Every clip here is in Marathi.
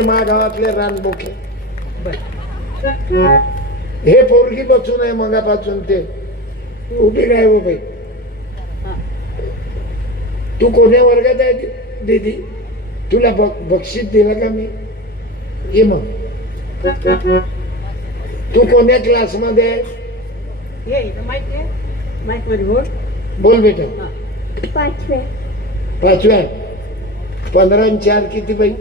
गावातले रानबोके हे पोरगी बसून आहे मगापासून ते उभी नाही हो बाई. तू कोण्या वर्गात आहे दीदी? तुला बक्षीस दिलं का मी? ये मग तू कोण्या क्लास मध्ये आहे? बोल बेटा. पाचव्या. 15 आणि 4 किती बाई?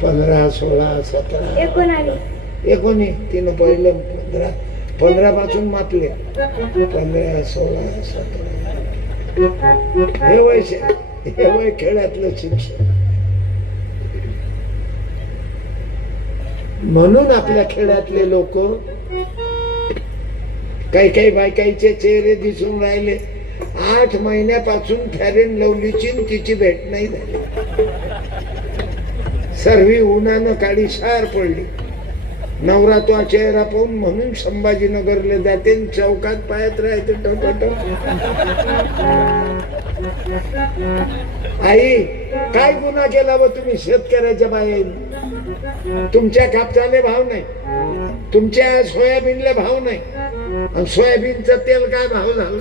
15, 16, 17, 19. तिनं पहिलं 15 पासून मातल्या. 15, 16, 17. हे वय खेळातलं शिक्षण. म्हणून आपल्या खेळातले लोक काही बायकाईचे चेहरे दिसून राहिले. 8 महिन्यापासून फॅरेन लवलीची तिची भेट नाही झाली. सर्वी उन्हानं काळी शार पडली. नवरा तो चेहरा पाहून म्हणून संभाजीनगरला जाते, चौकात पायात राहते टोटो. आई काय गुन्हा केला व तुम्ही शेतकऱ्याच्या बाहेर? तुमच्या कापसाले भाव नाही, तुमच्या सोयाबीनला भाव नाही, आणि सोयाबीनचं तेल काय भाव झालं?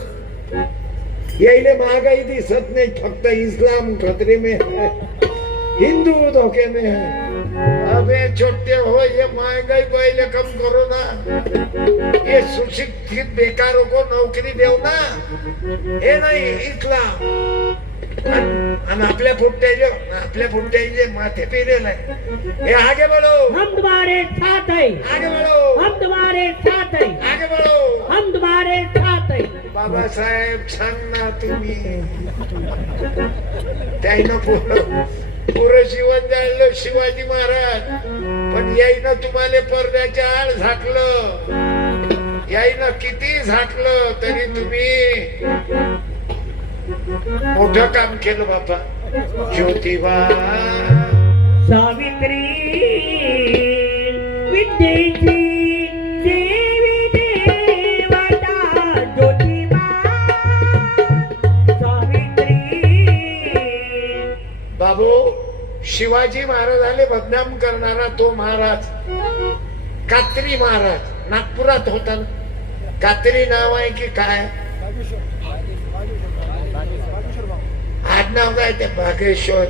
यायले महागाई दिसत नाही, फक्त इस्लाम खतरे में है, हिंदू धोखे में है. अबे छोटे हो, ये महंगाई पहले कम करो ना, ये सुशिक्षित बेकारों को नौकरी देव ना. हे नाही इस्लाम. आणि आपल्या फुट्याचे माथे पेरेल आहे. हे आगे बढ़ो, हम तुम्हारे साथ है. आगे बढ़ो, हम तुम्हारे साथ है. आगे बढ़ो, हम तुम्हारे साथ है. बाबासाहेब छान ना तुम्ही. त्यानं पुरं जीवन जाळलं शिवाजी महाराज, पण याईनं तुम्हाला पडद्याच्या आड झाकलं. याईनं किती झाकलं तरी तुम्ही मोठं काम केलं बाबा. ज्योतिबा सावित्री विद्येची देवी देवता ज्योतिबा सावित्री. बाबू, शिवाजी महाराजाले बदनाम करणारा तो महाराज कात्री महाराज नागपुरात होता. कात्री नाव आहे की काय? आडनाव काय ते? भागेश्वर.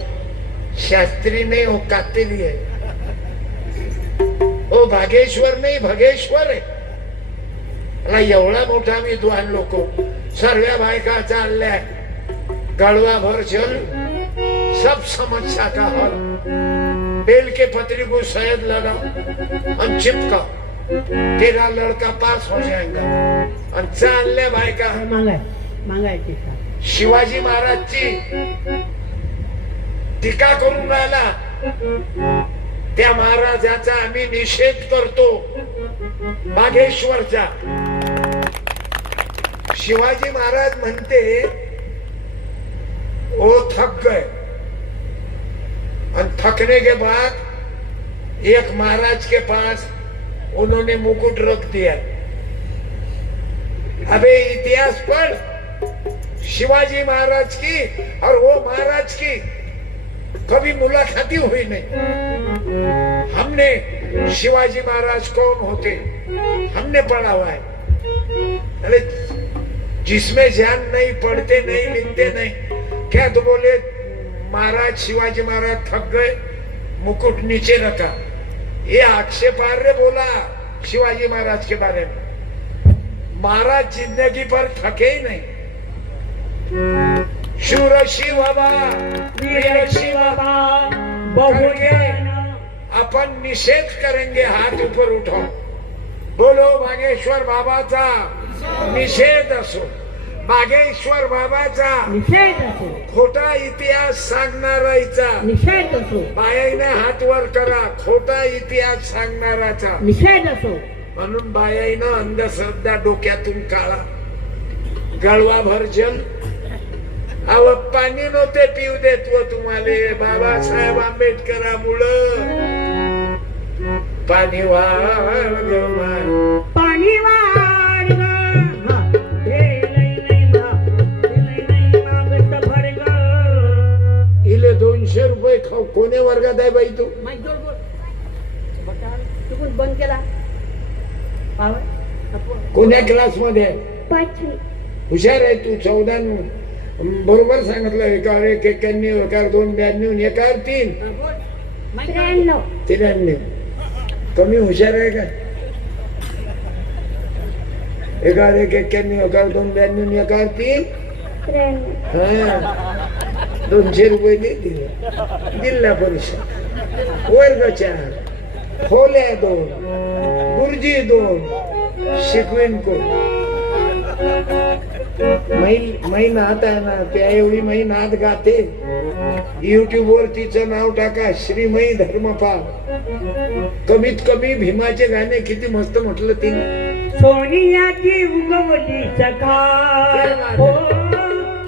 शास्त्री नाही हो, कात्री आहे. हो, भागेश्वर नाही, भगेश्वर आहे. एवढा मोठा विद्वान लोक सर्व बायका चालल्या. गळवा भर जल सब समस्या का हल. बेल के पत्री को शहद लगाओ और चिपकाओ, तेरा लड़का पास हो जाएगा. और चालल्या बायका मागायची. शिवाजी महाराजची टीका करून राहिला. त्या महाराजाचा आम्ही निषेध करतो, बागेश्वरचा. शिवाजी महाराज म्हणते वो थक गए, और थकने के बाद एक महाराज के पास उन्होंने मुकुट रख दिया. अबे इतिहास पढ़ शिवाजी महाराज की और वो महाराज की कभी मुलाकाती हुई नहीं. हमने शिवाजी महाराज कौन होते हमने पढ़ा हुआ है. अरे जिसमें ज्ञान नहीं, पढ़ते नहीं, लिखते नहीं, क्या तो बोले महाराज शिवाजी महाराज थक गए, मुकुट नीचे रखा. ये आक्षेपार्ह बोला शिवाजी महाराज के बारे में. महाराज जिंदगी पर थके ही नहीं. शूर शिवबा वीर शिवबा बहुज्ञान. अपन निषेध करेंगे, हाथ ऊपर उठाओ, बोलो बागेश्वर बाबाचा निषेध असो. बागेश्वर बाबाचा निषेध असो. खोटा इतिहास सांगणाराचा निषेध असो. बायाने हात वर करा. खोटा इतिहास सांगणाराचा निषेध असो. म्हणून बायानं अंधश्रद्धा डोक्यातून काढा. गळवा भर जल. अव पाणी नव्हते पिऊ देत व तुम्हाला बाबासाहेब आंबेडकरामुळं. पाणी वाढ पाणी वाढ रुपये खाऊ कोण्या वर्गात आहे बाई तू माहिती जोड बोल बटा चुकून बंद केला पाव कोण्या क्लास मध्ये आहे 5वी हुशार आहे तू 14 बरोबर सांगितलं एकावर 91 एकावर 292 एकावर 3 बोल माहिती 93 93 कमी हुशार आहे का एकावर 91 एकावर 292 एकावर 3 93 हा 200 रुपये दे दिले जिल्हा परिषद वर्ग 4 खोल्या 2 गुरुजी 2 शिकवीन कोण मै नात आहे ना त्या एवढी मै नात गाते युट्यूब वर तिचं नाव टाका श्रीमयी धर्मपाल कमीत कमी भीमाचे गाणे किती मस्त म्हटलं तिने सोनियाची उगवली सकाळ हो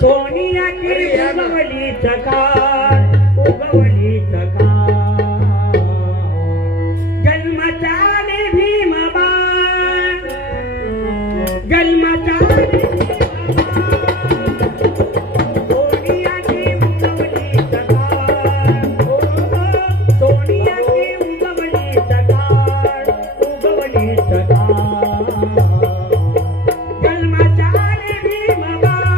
सोनियाची उगवली सकाळ उगवली सकाळ जन्माचा रे भीमबाण जन्माचा रे सोनियाची उगवली सकाळ हो सोनियाची उगवली सकाळ उगवली सकाळ जन्माचा रे भीमबाण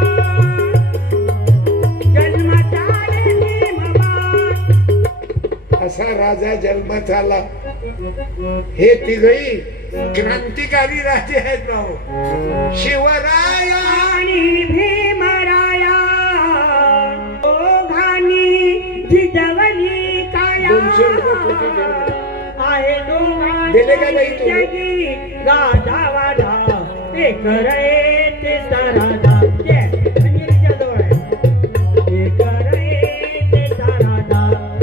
जन्माचा रे भीमबाण असा राजा जन्मात आला हे तिघही क्रांतिकारी राजे आहेत भाऊ शिवराया आणि भीमराया ओघानी जिजवली काया 200 रुपये कोटी ठेवले. आहे दोघांची दिले का बाई तू? जगी राजा वाढा एक रे ते साराधा अंजलीच्या जवळ आहे एक रे ते साराधा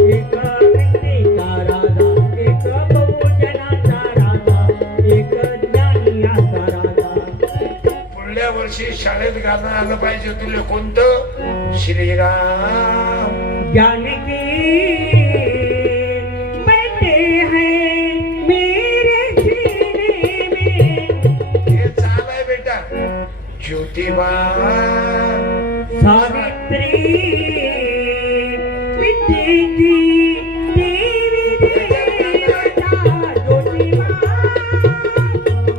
एक व्यक्तीचा राधा एक बहुजनाचा राधा एक ज्ञानीचा राधा पुढल्या वर्षी शाळेत गाणं आलं पाहिजे तुला कोणतं श्रीराम जानकी बैठे हैं मेरे सीने में हे चालाय बेटा ज्योतिबा सावित्री विद्येची देवी देवता ज्योतिबा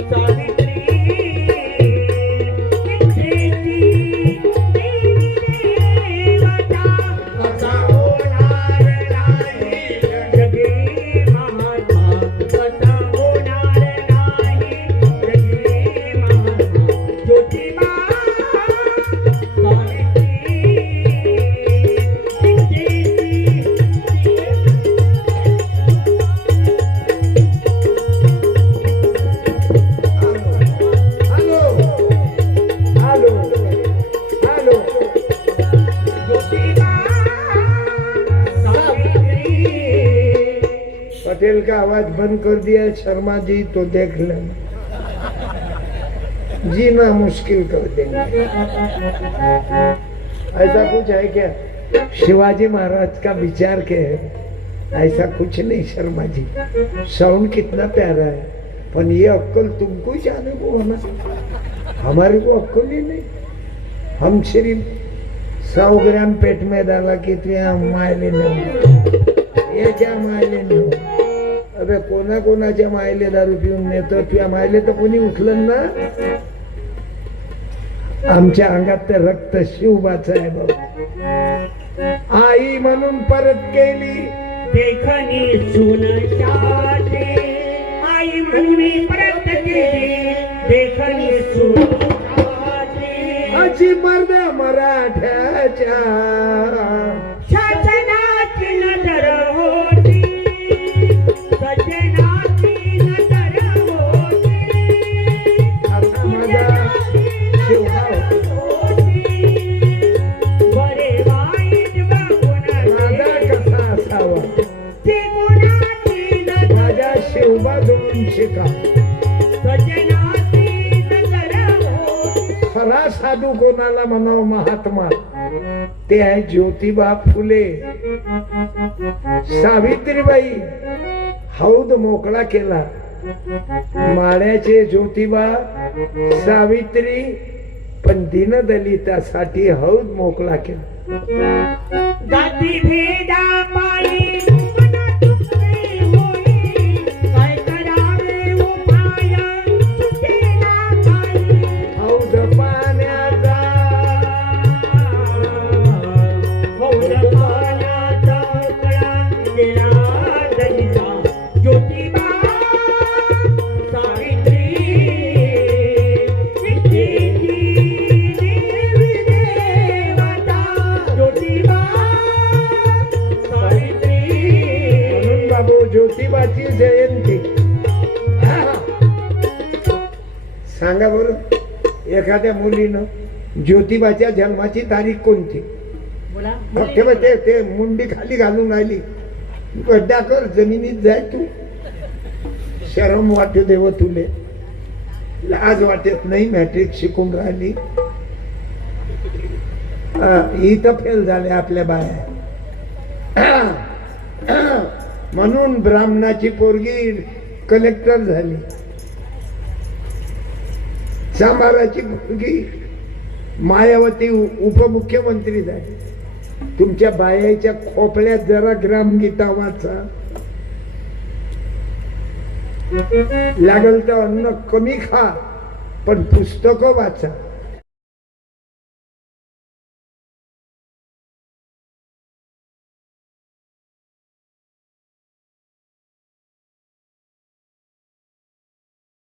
सावित्री विद्येची देवी देवता असा होणार नाही जगी महात्मा असा होणार नाही जगी Mahatma Jyotiba hello hello hello Patel का आवाज बंद कर दिया शर्मा जी तो देख लेना जीना मुश्किल कर देंगे ऐसा कुछ है क्या शिवाजी महाराज का विचार क्या है ऐसा कुछ नहीं शर्मा जी साउंड कितना प्यारा है पर ये अक्कल तुमको ही जाने को होना हमारे को अक्कल ही नहीं हम सिर्फ 100 ग्राम पेट में डाला कि तुझ्या मायले नाही याच्या मायले नाही अबे कोणाच्या मायले दारू पिऊन नेतो तुझ्या मायले तर कोणी उठलं ना आमच्या अंगात तर रक्त शिवबाचं आहे बाबा आई म्हणून परत केली देखनी सुन शाते आई म्हणून परत केली देखनी सुन शाते अशी मर्द मराठ्याच्या शासनाची नजर होती सजनाची नजर होती असा माझा शिवबा होती बरे वाईट बघून माझा कसा असावा ती गुणाची नजर माझ्या शिवबा दोन शिका सजनाची नजर होती खरा साधू कोणाला म्हणाव महात्मा ते आहे ज्योतिबा फुले सावित्रीबाई हौद मोकळा केला माळ्याचे ज्योतिबा सावित्री पण दीनदलितासाठी हौद मोकळा केला जाती भेदा एखाद्या मुलीनं ज्योतिबाच्या जन्माची तारीख कोणती? बोला फक्त मग ते मुंडी खाली घालून राहिली, गड्डा कर जमिनीत जाय तू. शरम वाटू देव तुले, लाज वाटत नाही. मॅट्रिक शिकून राहिली, इथं फेल झाले आपल्या बाया. म्हणून ब्राह्मणाची पोरगी कलेक्टर झाली, सांबाराची पोरगी मायावती उपमुख्यमंत्री झाली. तुमच्या बायाच्या खोपल्यात जरा ग्रामगीता वाचा, लागल तर अन्न कमी खा पण पुस्तकं वाचा.